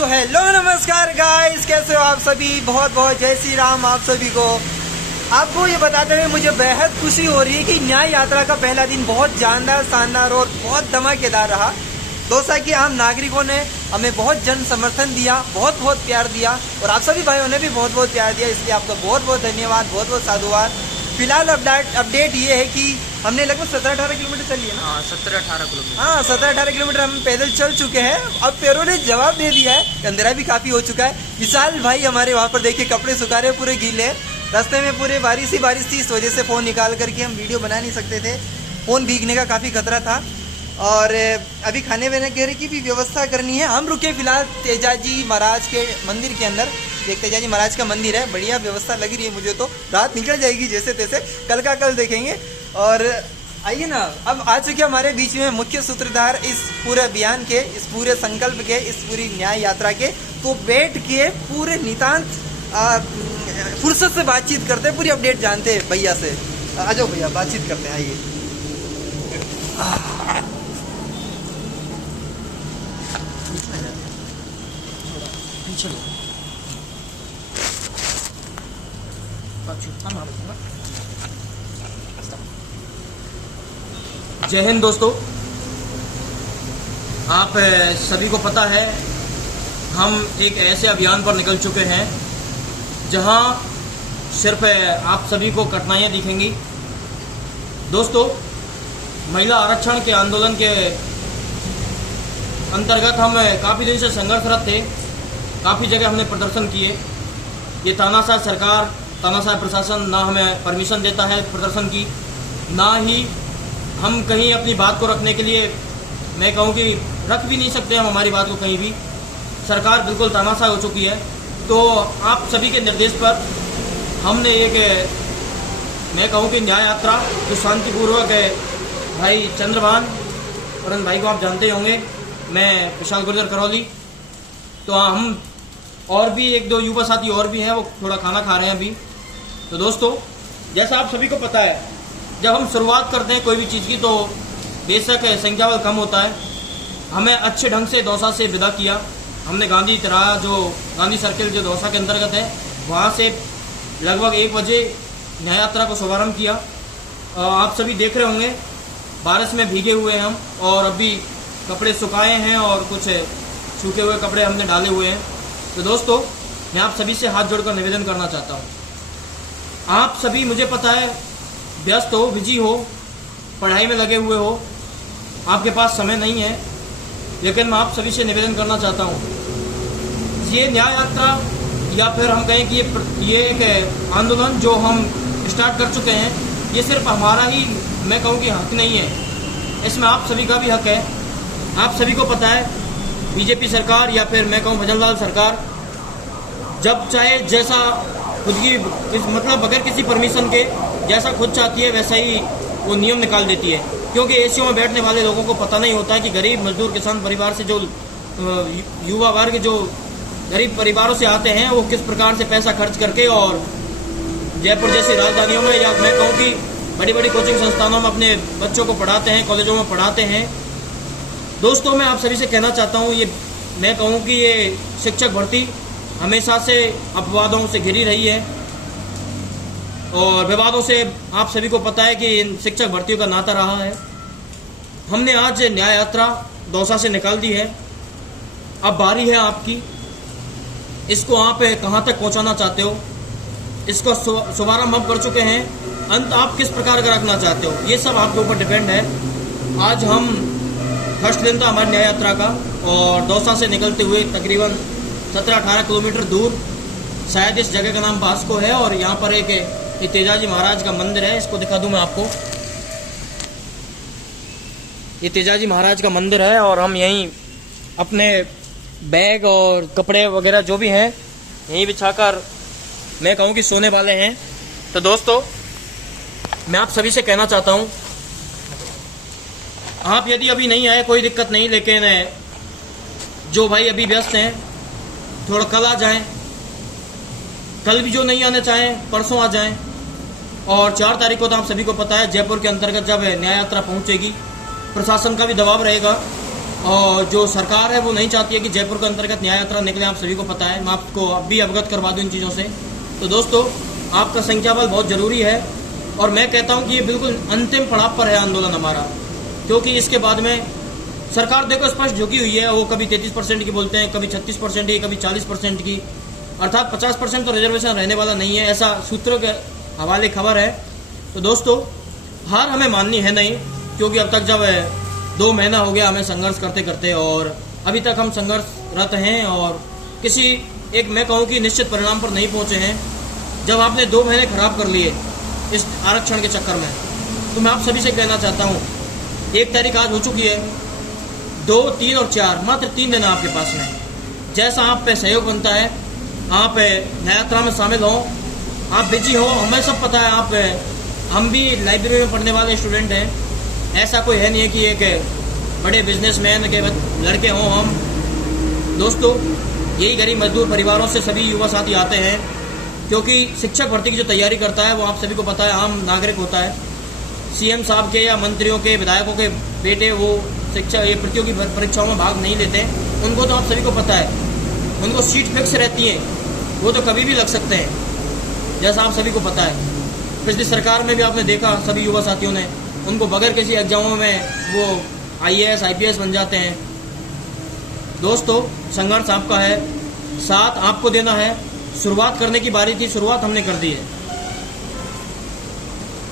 So hello नमस्कार guys, कैसे हो आप सभी। बहुत बहुत जय श्री राम आप सभी को। आपको ये बताते हुए मुझे बेहद खुशी हो रही है कि न्याय यात्रा का पहला दिन बहुत जानदार, शानदार और बहुत धमाकेदार रहा। दौसा के आम नागरिकों ने हमें बहुत जन समर्थन दिया, बहुत बहुत प्यार दिया और आप सभी भाइयों ने भी बहुत बहुत प्यार दिया, इसलिए आपका बहुत बहुत धन्यवाद, बहुत बहुत साधुवाद। फिलहाल अपडेट ये है कि हमने लगभग 17-18 किलोमीटर चली है ना। हाँ 17-18 किलोमीटर। हाँ 17-18 किलोमीटर हम पैदल चल चुके हैं। अब पैरों ने जवाब दे दिया है, अंधेरा भी काफी हो चुका है। विशाल भाई हमारे वहाँ पर देखिए कपड़े सुखा रहे, पूरे गीले। रास्ते में पूरे बारिश थी, इस वजह से फ़ोन निकाल करके हम वीडियो बना नहीं सकते थे, फ़ोन भीगने का काफ़ी खतरा था। और अभी खाने वगैरह की भी व्यवस्था करनी है। हम रुके फिलहाल तेजाजी महाराज के मंदिर के अंदर। एक तेजाजी महाराज का मंदिर है, बढ़िया व्यवस्था लग रही है मुझे तो। रात निकल जाएगी जैसे तैसे, कल का कल देखेंगे। और आइए ना, अब आ चुके हमारे बीच में मुख्य सूत्रधार इस पूरे अभियान के, इस पूरे संकल्प के, इस पूरी न्याय यात्रा के। तो बैठ के पूरे नितांत फुर्सत से बातचीत करते हैं, पूरी अपडेट जानते हैं भैया से। आ जाओ भैया, बातचीत करते हैं, आइए। जय हिंद दोस्तों, आप सभी को पता है हम एक ऐसे अभियान पर निकल चुके हैं जहां सिर्फ आप सभी को कठिनाइयां दिखेंगी। दोस्तों, महिला आरक्षण के आंदोलन के अंतर्गत हम काफ़ी दिन से संघर्षरत थे, काफ़ी जगह हमने प्रदर्शन किए। ये तानाशाह सरकार, तानाशाह प्रशासन ना हमें परमिशन देता है प्रदर्शन की, ना ही हम कहीं अपनी बात को रखने के लिए, मैं कहूँ कि रख भी नहीं सकते हम हमारी बात को कहीं भी। सरकार बिल्कुल तानाशाह हो चुकी है। तो आप सभी के निर्देश पर हमने एक, मैं कहूँ कि न्याय यात्रा जो शांतिपूर्वक है, भाई चंद्रभान और भाई को आप जानते ही होंगे, मैं विशाल गुर्जर करौली। तो हम और भी एक दो युवा साथी और भी हैं, वो थोड़ा खाना खा रहे हैं अभी। तो दोस्तों, जैसा आप सभी को पता है, जब हम शुरुआत करते हैं कोई भी चीज़ की तो बेशक संख्या बल कम होता है। हमें अच्छे ढंग से दौसा से विदा किया हमने। गांधी तिराहा, जो गांधी सर्किल जो दौसा के अंतर्गत है, वहाँ से लगभग 1 बजे न्याय यात्रा को शुभारम्भ किया। आप सभी देख रहे होंगे बारिश में भीगे हुए हैं हम, और अभी कपड़े सुखाए हैं और कुछ सूखे हुए कपड़े हमने डाले हुए हैं। तो दोस्तों, मैं आप सभी से हाथ जोड़कर निवेदन करना चाहता हूँ। आप सभी, मुझे पता है, व्यस्त हो, बिजी हो, पढ़ाई में लगे हुए हो, आपके पास समय नहीं है, लेकिन मैं आप सभी से निवेदन करना चाहता हूँ, ये न्याय यात्रा या फिर हम कहें कि ये एक आंदोलन जो हम स्टार्ट कर चुके हैं, ये सिर्फ हमारा ही, मैं कहूँ कि हक नहीं है, इसमें आप सभी का भी हक है। आप सभी को पता है, बीजेपी सरकार या फिर मैं कहूँ भजनलाल सरकार जब चाहे जैसा खुद की, मतलब बगैर किसी परमिशन के जैसा खुद चाहती है वैसा ही वो नियम निकाल देती है। क्योंकि एसीओ में बैठने वाले लोगों को पता नहीं होता है कि गरीब मजदूर किसान परिवार से जो युवा वर्ग जो गरीब परिवारों से आते हैं, वो किस प्रकार से पैसा खर्च करके और जयपुर जैसी राजधानियों में, या मैं कहूँ कि बड़ी बड़ी कोचिंग संस्थानों में अपने बच्चों को पढ़ाते हैं, कॉलेजों में पढ़ाते हैं। दोस्तों, मैं आप सभी से कहना चाहता हूँ, ये मैं कहूँ कि ये शिक्षक भर्ती हमेशा से अपवादों से घिरी रही है और विवादों से आप सभी को पता है कि इन शिक्षक भर्तियों का नाता रहा है। हमने आज न्याय यात्रा दौसा से निकाल दी है, अब बारी है आपकी, इसको आप कहाँ तक पहुँचाना चाहते हो। इसको शुभारंभ हम कर चुके हैं, अंत आप किस प्रकार का रखना चाहते हो, ये सब आपके ऊपर डिपेंड है। आज हम फर्स्ट दिन था हमारी न्याय यात्रा का, और दौसा से निकलते हुए तकरीबन 17-18 किलोमीटर दूर, शायद इस जगह का नाम बास्को है, और यहाँ पर एक तेजाजी महाराज का मंदिर है। इसको दिखा दूं मैं आपको, ये तेजाजी महाराज का मंदिर है, और हम यहीं अपने बैग और कपड़े वगैरह जो भी हैं यहीं बिछाकर, मैं कहूँ कि सोने वाले हैं। तो दोस्तों, मैं आप सभी से कहना चाहता हूँ, आप यदि अभी नहीं आए कोई दिक्कत नहीं, लेकिन जो भाई अभी व्यस्त हैं थोड़ा कल आ जाएं, कल भी जो नहीं आना चाहें परसों आ जाएं। और 4 तारीख को तो आप सभी को पता है जयपुर के अंतर्गत जब न्याय यात्रा पहुंचेगी, प्रशासन का भी दबाव रहेगा, और जो सरकार है वो नहीं चाहती है कि जयपुर के अंतर्गत न्याय यात्रा निकले। आप सभी को पता है, मैं आपको अब भी अवगत करवा दूँ इन चीज़ों से। तो दोस्तों, आपका संख्या बल बहुत ज़रूरी है और मैं कहता हूँ कि ये बिल्कुल अंतिम पड़ाव पर है आंदोलन हमारा, क्योंकि इसके बाद में सरकार देखो स्पष्ट झुकी हुई है। वो कभी 33% की बोलते हैं, कभी 36% की, कभी 40% की, अर्थात 50% तो रिजर्वेशन रहने वाला नहीं है, ऐसा सूत्रों के हवाले खबर है। तो दोस्तों, हार हमें माननी है नहीं, क्योंकि अब तक जब 2 महीना हो गया हमें संघर्ष करते करते और अभी तक हम संघर्षरत हैं और किसी एक मैं कहूँ कि निश्चित परिणाम पर नहीं पहुँचे हैं। जब आपने 2 महीने खराब कर लिए इस आरक्षण के चक्कर में, तो मैं आप सभी से कहना चाहता हूँ, 1 तारीख आज हो चुकी है, 2, 3 और 4 मात्र 3 दिन आपके पास में। जैसा आप पे सहयोग बनता है, आप न्याय यात्रा में शामिल हों, आप बिजी हो, हमें सब पता है। हम भी लाइब्रेरी में पढ़ने वाले स्टूडेंट हैं, ऐसा कोई है नहीं है कि एक बड़े बिजनेसमैन के लड़के हों हम। दोस्तों, यही गरीब मजदूर परिवारों से सभी युवा साथी आते हैं, क्योंकि शिक्षक भर्ती की जो तैयारी करता है वो आप सभी को पता है आम नागरिक होता है। सीएम साहब के या मंत्रियों के, विधायकों के बेटे वो शिक्षा ये प्रतियोगी परीक्षाओं में भाग नहीं लेते, उनको तो आप सभी को पता है, उनको सीट फिक्स रहती है, वो तो कभी भी लग सकते हैं, जैसा आप सभी को पता है। पिछली सरकार में भी आपने देखा, सभी युवा साथियों ने, उनको बगैर किसी एग्जामों में वो IAS IPS बन जाते हैं। दोस्तों, संघर्ष आपका है, साथ आपको देना है। शुरुआत करने की बारी थी, शुरुआत हमने कर दी है।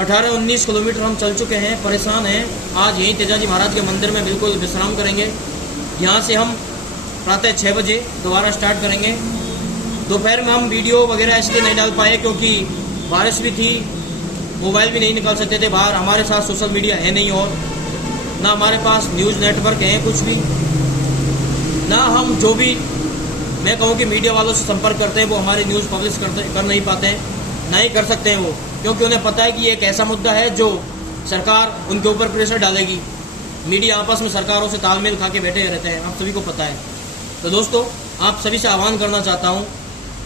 18-19 किलोमीटर हम चल चुके हैं, परेशान हैं। आज यहीं तेजाजी महाराज के मंदिर में बिल्कुल विश्राम करेंगे। यहाँ से हम प्रातः 6 बजे दोबारा स्टार्ट करेंगे। दोपहर में हम वीडियो वगैरह इसलिए नहीं डाल पाए क्योंकि बारिश भी थी, मोबाइल भी नहीं निकाल सकते थे बाहर, हमारे साथ सोशल मीडिया है नहीं और ना हमारे पास न्यूज़ नेटवर्क है कुछ भी, ना हम जो भी मैं कहूँ कि मीडिया वालों से संपर्क करते हैं वो हमारी न्यूज़ पब्लिश कर नहीं पाते हैं, ना ही कर सकते हैं वो, क्योंकि उन्हें पता है कि ये एक ऐसा मुद्दा है जो सरकार उनके ऊपर प्रेशर डालेगी। मीडिया आपस में सरकारों से तालमेल खा के बैठे रहते हैं, आप सभी को पता है। तो दोस्तों, आप सभी से आह्वान करना चाहता हूँ,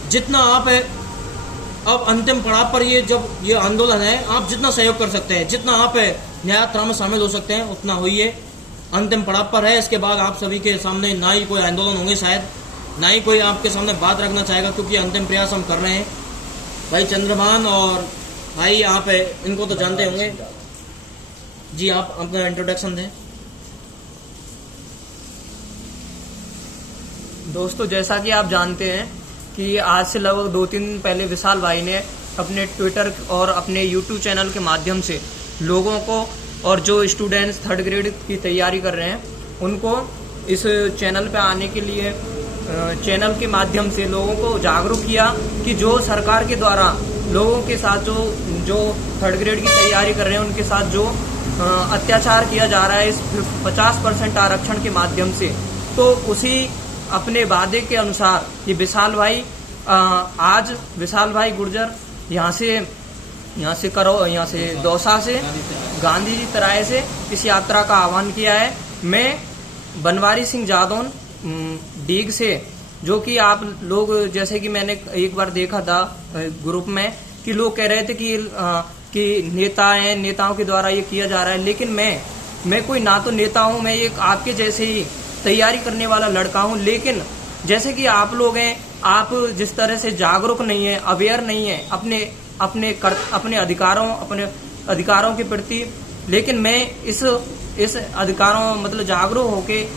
जितना आप अब अंतिम पड़ाव पर ये आंदोलन है, आप जितना सहयोग कर सकते हैं, जितना आप न्याय यात्रा में शामिल हो सकते हैं उतना होइए। अंतिम पड़ाव पर है, इसके बाद आप सभी के सामने ना ही कोई आंदोलन होंगे, शायद ना ही कोई आपके सामने बात रखना चाहेगा, क्योंकि अंतिम प्रयास हम कर रहे हैं। भाई चंद्रभान और भाई आप इनको तो जानते होंगे जी, आप अपना इंट्रोडक्शन दें। दोस्तों, जैसा कि आप जानते हैं कि आज से लगभग 2-3 दिन पहले विशाल भाई ने अपने ट्विटर और अपने यूट्यूब चैनल के माध्यम से लोगों को और जो स्टूडेंट्स 3rd ग्रेड की तैयारी कर रहे हैं उनको इस चैनल पे आने के लिए चैनल के माध्यम से लोगों को जागरूक किया कि जो सरकार के द्वारा लोगों के साथ जो 3rd ग्रेड की तैयारी कर रहे हैं उनके साथ जो अत्याचार किया जा रहा है इस 50% आरक्षण के माध्यम से, तो उसी अपने वादे के अनुसार ये विशाल भाई आज विशाल भाई गुर्जर यहाँ से दौसा से गांधी जी तराए से इस यात्रा का आह्वान किया है। मैं बनवारी सिंह जादौन डीग से, जो कि आप लोग जैसे कि मैंने एक बार देखा था ग्रुप में कि लोग कह रहे थे कि नेताओं के द्वारा ये किया जा रहा है, लेकिन मैं कोई ना तो नेता हूँ, मैं एक आपके जैसे ही तैयारी करने वाला लड़का हूँ। लेकिन जैसे कि आप लोग हैं, आप जिस तरह से जागरूक नहीं है, अवेयर नहीं है अपने अधिकारों के प्रति, लेकिन मैं इस अधिकारों मतलब जागरूक होके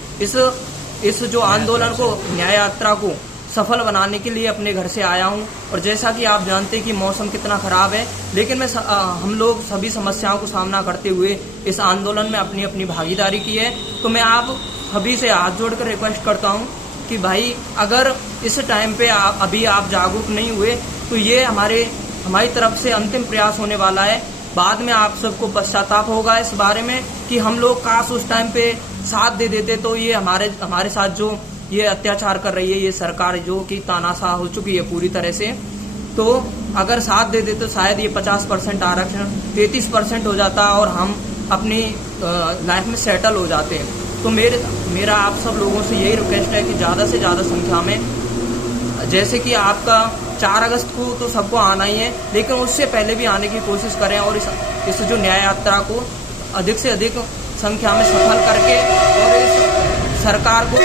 इस जो आंदोलन को, न्याय यात्रा को सफल बनाने के लिए अपने घर से आया हूं। और जैसा कि आप जानते हैं कि मौसम कितना खराब है, लेकिन हम लोग सभी समस्याओं को सामना करते हुए इस आंदोलन में अपनी अपनी भागीदारी की है। तो मैं आप सभी से हाथ जोड़कर रिक्वेस्ट करता हूं कि भाई, अगर इस टाइम पे अभी आप जागरूक नहीं हुए तो ये हमारी तरफ से अंतिम प्रयास होने वाला है। बाद में आप सबको पश्चाताप होगा इस बारे में कि हम लोग काश उस टाइम पे साथ दे देते, तो ये हमारे साथ जो ये अत्याचार कर रही है ये सरकार, जो कि तानाशाह हो चुकी है पूरी तरह से, तो अगर साथ दे देते तो शायद ये 50% आरक्षण 33% हो जाता और हम अपनी लाइफ में सेटल हो जाते हैं। तो मेरा आप सब लोगों से यही रिक्वेस्ट है कि ज़्यादा से ज़्यादा संख्या में, जैसे कि आपका 4 अगस्त को तो सबको आना ही है, लेकिन उससे पहले भी आने की कोशिश करें और इस जो न्याय यात्रा को अधिक से अधिक संख्या में सफल करके और इस सरकार को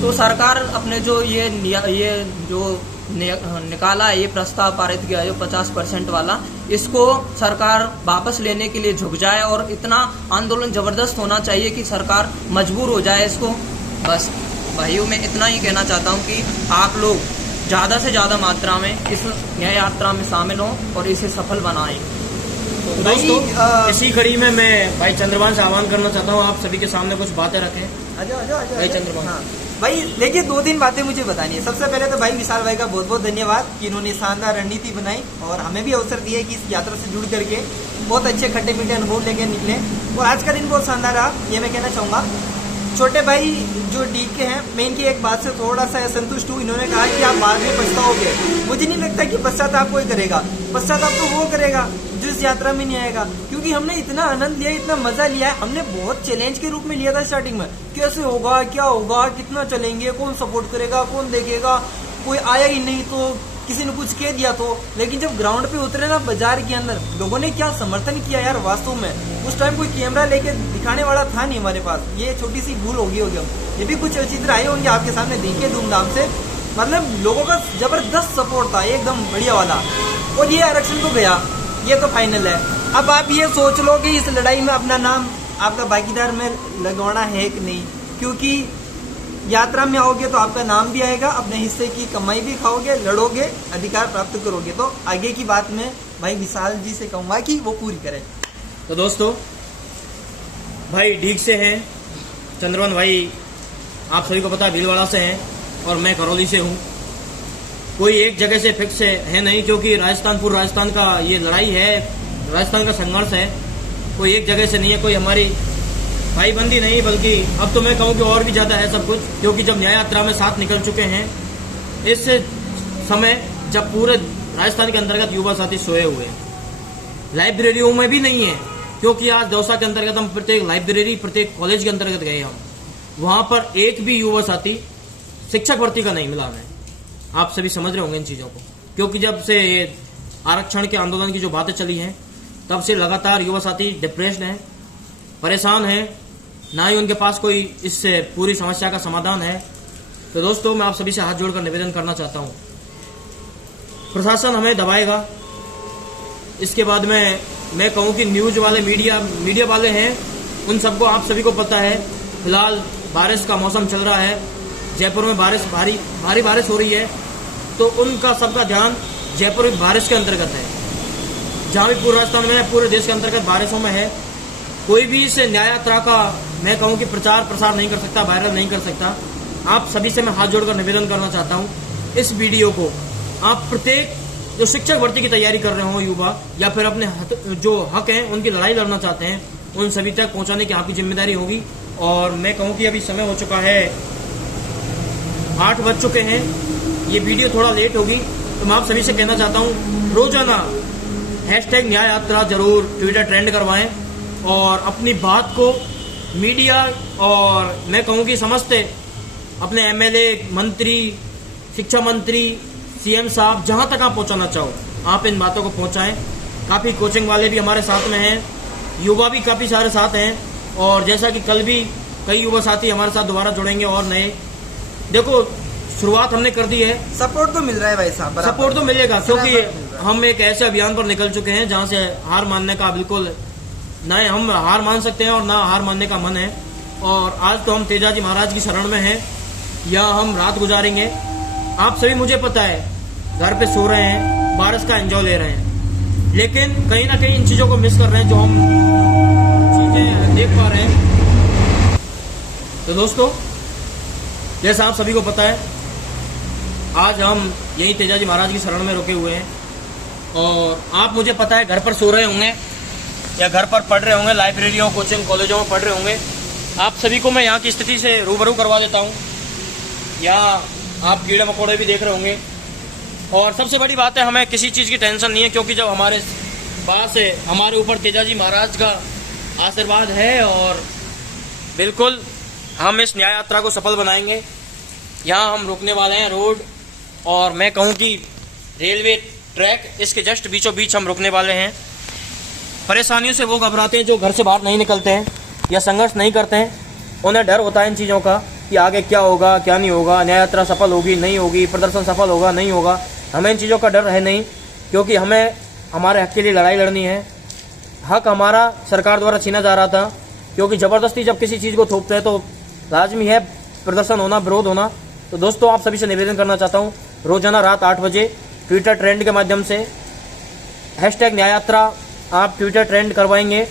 तो सरकार अपने जो ये जो निकाला है, ये प्रस्ताव पारित किया है 50% वाला, इसको सरकार वापस लेने के लिए झुक जाए और इतना आंदोलन जबरदस्त होना चाहिए कि सरकार मजबूर हो जाए इसको। बस भाइयों, मैं इतना ही कहना चाहता हूँ कि आप लोग ज़्यादा से ज़्यादा मात्रा में इस न्याय यात्रा में शामिल हों और इसे सफल बनाएं। तो दोस्तों, इसी कड़ी में मैं भाई चंद्रभान से आह्वान करना चाहता हूँ, आप सभी के सामने कुछ बातें रखें। भाई चंद्रभान। हाँ भाई, देखिए 2-3 बातें मुझे बतानी है। सबसे पहले तो भाई विशाल भाई का बहुत बहुत धन्यवाद कि इन्होंने शानदार रणनीति बनाई और हमें भी अवसर दिया कि इस यात्रा से जुड़ करके बहुत अच्छे खट्टे मीठे अनुभव लेके निकले और आज का दिन बहुत शानदार रहा, ये मैं कहना चाहूँगा। छोटे भाई जो डी के हैं, मैं इनकी एक बात से थोड़ा सा असंतुष्ट हूँ। इन्होंने कहा कि आप बाद में पछताओगे। मुझे नहीं लगता कि पश्चाताप कोई करेगा। पश्चाताप तो वो करेगा जो इस यात्रा में नहीं आएगा, क्योंकि हमने इतना आनंद लिया, इतना मजा लिया है। हमने बहुत चैलेंज के रूप में लिया था स्टार्टिंग में, कैसे होगा, क्या होगा, कितना चलेंगे, कौन सपोर्ट करेगा, कौन देखेगा, कोई आया ही नहीं तो किसी ने कुछ कह दिया तो। लेकिन जब ग्राउंड पे उतरे ना, बाजार के अंदर, लोगों ने क्या समर्थन किया यार वास्तव में। उस टाइम कोई कैमरा लेके दिखाने वाला था नहीं हमारे पास, ये छोटी सी भूल होगी हम। ये भी कुछ चित्र आए होंगे आपके सामने, देखिए धूमधाम से। मतलब लोगों का जबरदस्त सपोर्ट था, एकदम बढ़िया वाला। और ये आरक्षण तो गया, ये तो फाइनल है। अब आप ये सोच लो कि इस लड़ाई में अपना नाम आपका भागीदार में लगवाना है कि नहीं, क्योंकि यात्रा में आओगे तो आपका नाम भी आएगा, अपने हिस्से की कमाई भी खाओगे, लड़ोगे, अधिकार प्राप्त करोगे। तो आगे की बात में भाई विशाल जी से कहूंगा कि वो पूरी करें। तो दोस्तों, भाई ढीक से हैं, चंद्रभान भाई आप सभी को पता है भीलवाड़ा से हैं और मैं करौली से हूँ। कोई एक जगह से फिक्स है नहीं, क्योंकि पूर्व राजस्थान का ये लड़ाई है, राजस्थान का संघर्ष है। कोई एक जगह से नहीं है, कोई हमारी भाईबंदी नहीं, बल्कि अब तो मैं कहूँ कि और भी ज़्यादा है सब कुछ। क्योंकि जब न्याय यात्रा में साथ निकल चुके हैं, इस समय जब पूरे राजस्थान के अंतर्गत युवा साथी सोए हुए हैं, लाइब्रेरियों में भी नहीं है, क्योंकि आज दौसा के अंतर्गत हम प्रत्येक लाइब्रेरी, प्रत्येक कॉलेज के अंतर्गत गए हम, वहाँ पर एक भी युवा साथी शिक्षक भर्ती का नहीं मिला हमें। आप सभी समझ रहे होंगे इन चीज़ों को, क्योंकि जब से ये आरक्षण के आंदोलन की जो बातें चली हैं, तब से लगातार युवा साथी डिप्रेस्ड हैं, परेशान हैं, ना ही उनके पास कोई इस पूरी समस्या का समाधान है। तो दोस्तों, मैं आप सभी से हाथ जोड़कर निवेदन करना चाहता हूँ, प्रशासन हमें दबाएगा। इसके बाद में मैं कहूँ कि न्यूज वाले, मीडिया वाले हैं, उन सबको, आप सभी को पता है, फिलहाल बारिश का मौसम चल रहा है, जयपुर में भारी बारिश हो रही है, तो उनका सबका ध्यान जयपुर की बारिश के अंतर्गत है। जहाँ भी पूरे राजस्थान में, पूरे देश के अंतर्गत बारिशों में है, कोई भी इस न्याय यात्रा का मैं कहूँ कि प्रचार प्रसार नहीं कर सकता, वायरल नहीं कर सकता। आप सभी से मैं हाथ जोड़कर निवेदन करना चाहता हूँ, इस वीडियो को आप प्रत्येक जो शिक्षक भर्ती की तैयारी कर रहे हो युवा, या फिर अपने जो हक हैं उनकी लड़ाई लड़ना चाहते हैं, उन सभी तक पहुँचाने की आपकी जिम्मेदारी होगी। और मैं कहूँ कि अभी समय हो चुका है, 8 बज चुके हैं, ये वीडियो थोड़ा लेट होगी, तो मैं आप सभी से कहना चाहता हूँ, रोजाना # न्याय यात्रा जरूर ट्विटर ट्रेंड करवाएं और अपनी बात को मीडिया और मैं कहूँ कि समझते अपने MLA, मंत्री, शिक्षा मंत्री, CM साहब, जहाँ तक आप पहुँचाना चाहो, आप इन बातों को पहुँचाएं। काफ़ी कोचिंग वाले भी हमारे साथ में हैं, युवा भी काफ़ी सारे साथ हैं, और जैसा कि कल भी कई युवा साथी हमारे साथ दोबारा जुड़ेंगे और नए। देखो, शुरुआत हमने कर दी है, सपोर्ट तो मिल रहा है भाई साहब, सपोर्ट तो मिलेगा, क्योंकि हम एक ऐसे अभियान पर निकल चुके हैं जहाँ से हार मानने का बिल्कुल न हम हार मान सकते हैं और ना हार मानने का मन है। और आज तो हम तेजाजी महाराज की शरण में हैं, यहाँ हम रात गुजारेंगे। आप सभी, मुझे पता है, घर पे सो रहे हैं, बारिश का एंजॉय ले रहे हैं, लेकिन कहीं ना कहीं इन चीज़ों को मिस कर रहे हैं जो हम चीज़ें देख पा रहे हैं। तो दोस्तों, जैसा आप सभी को पता है, आज हम यही तेजाजी महाराज की शरण में रुके हुए हैं, और आप, मुझे पता है, घर पर सो रहे होंगे या घर पर पढ़ रहे होंगे, लाइब्रेरियों, कोचिंग कॉलेजों में पढ़ रहे होंगे। आप सभी को मैं यहाँ की स्थिति से रूबरू करवा देता हूँ। यहाँ आप कीड़े मकोड़े भी देख रहे होंगे, और सबसे बड़ी बात है, हमें किसी चीज़ की टेंशन नहीं है, क्योंकि जब हमारे पास हमारे ऊपर तेजाजी महाराज का आशीर्वाद है, और बिल्कुल हम इस न्याय यात्रा को सफल बनाएंगे। यहाँ हम रुकने वाले हैं रोड, और मैं कहूँ कि रेलवे ट्रैक, इसके जस्ट बीचों बीच हम रुकने वाले हैं। परेशानियों से वो घबराते हैं जो घर से बाहर नहीं निकलते हैं, या संघर्ष नहीं करते हैं उन्हें डर होता है इन चीज़ों का कि आगे क्या होगा क्या नहीं होगा, न्याय यात्रा सफल होगी नहीं होगी, प्रदर्शन सफल होगा नहीं होगा। हमें इन चीज़ों का डर है नहीं, क्योंकि हमें हमारे हक के लिए लड़ाई लड़नी है। हक हमारा सरकार द्वारा छीना जा रहा था, क्योंकि ज़बरदस्ती जब किसी चीज़ को थोपते हैं तो लाजमी है प्रदर्शन होना, विरोध होना। तो दोस्तों आप सभी से निवेदन करना चाहता हूँ, रोजाना रात 8 बजे ट्विटर ट्रेंड के माध्यम से हैशटैग न्याय यात्रा आप ट्विटर ट्रेंड करवाएंगे।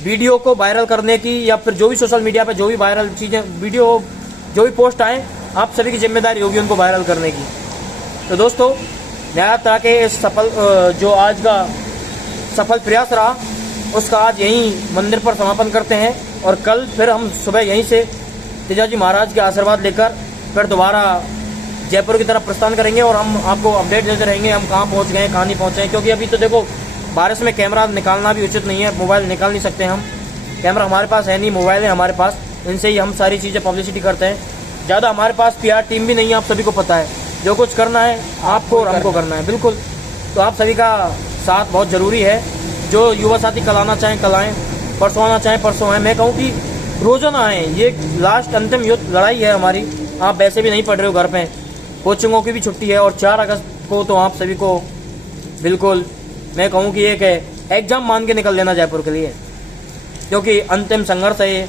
वीडियो को वायरल करने की या फिर जो भी सोशल मीडिया पे जो भी वायरल चीज़ें, वीडियो जो भी पोस्ट आए, आप सभी की जिम्मेदारी होगी उनको वायरल करने की। तो दोस्तों न्याय यात्रा के इस सफल जो आज का सफल प्रयास रहा उसका आज यहीं मंदिर पर समापन करते हैं, और कल फिर हम सुबह यहीं से तेजाजी महाराज के आशीर्वाद लेकर फिर दोबारा जयपुर की तरफ प्रस्थान करेंगे, और हम आपको अपडेट देते रहेंगे हम कहाँ पहुँच गए कहाँ नहीं पहुँचे। क्योंकि अभी तो देखो बारिश में कैमरा निकालना भी उचित नहीं है, मोबाइल निकाल नहीं सकते हम, कैमरा हमारे पास है नहीं, मोबाइल है हमारे पास, इनसे ही हम सारी चीज़ें पब्लिसिटी करते हैं। ज़्यादा हमारे पास PR टीम भी नहीं है, आप सभी को पता है। जो कुछ करना है आपको और हमको करना है, बिल्कुल। तो आप सभी का साथ बहुत ज़रूरी है। जो युवा साथी कल आना चाहें कल आएँ, परसों आना चाहें परसों आएँ। मैं कहूँ कि रोजाना आएँ, ये लास्ट अंतिम युद्ध लड़ाई है हमारी। आप वैसे भी नहीं पढ़ रहे हो घर पे, कोचिंगों की भी छुट्टी है, और 4 अगस्त को तो आप सभी को बिल्कुल मैं कहूँ कि एक एग्जाम मान के निकल लेना जयपुर के लिए, क्योंकि अंतिम संघर्ष है ये।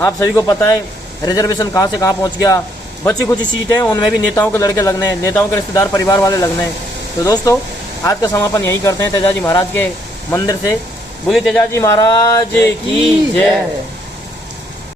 आप सभी को पता है रिजर्वेशन कहाँ से कहाँ पहुँच गया, बची कुछ सीटें उनमें भी नेताओं के लड़के लगने हैं, नेताओं के रिश्तेदार परिवार वाले लगने हैं। तो दोस्तों आज का समापन यही करते हैं तेजाजी महाराज के मंदिर से। बोलिए तेजाजी महाराज की जय।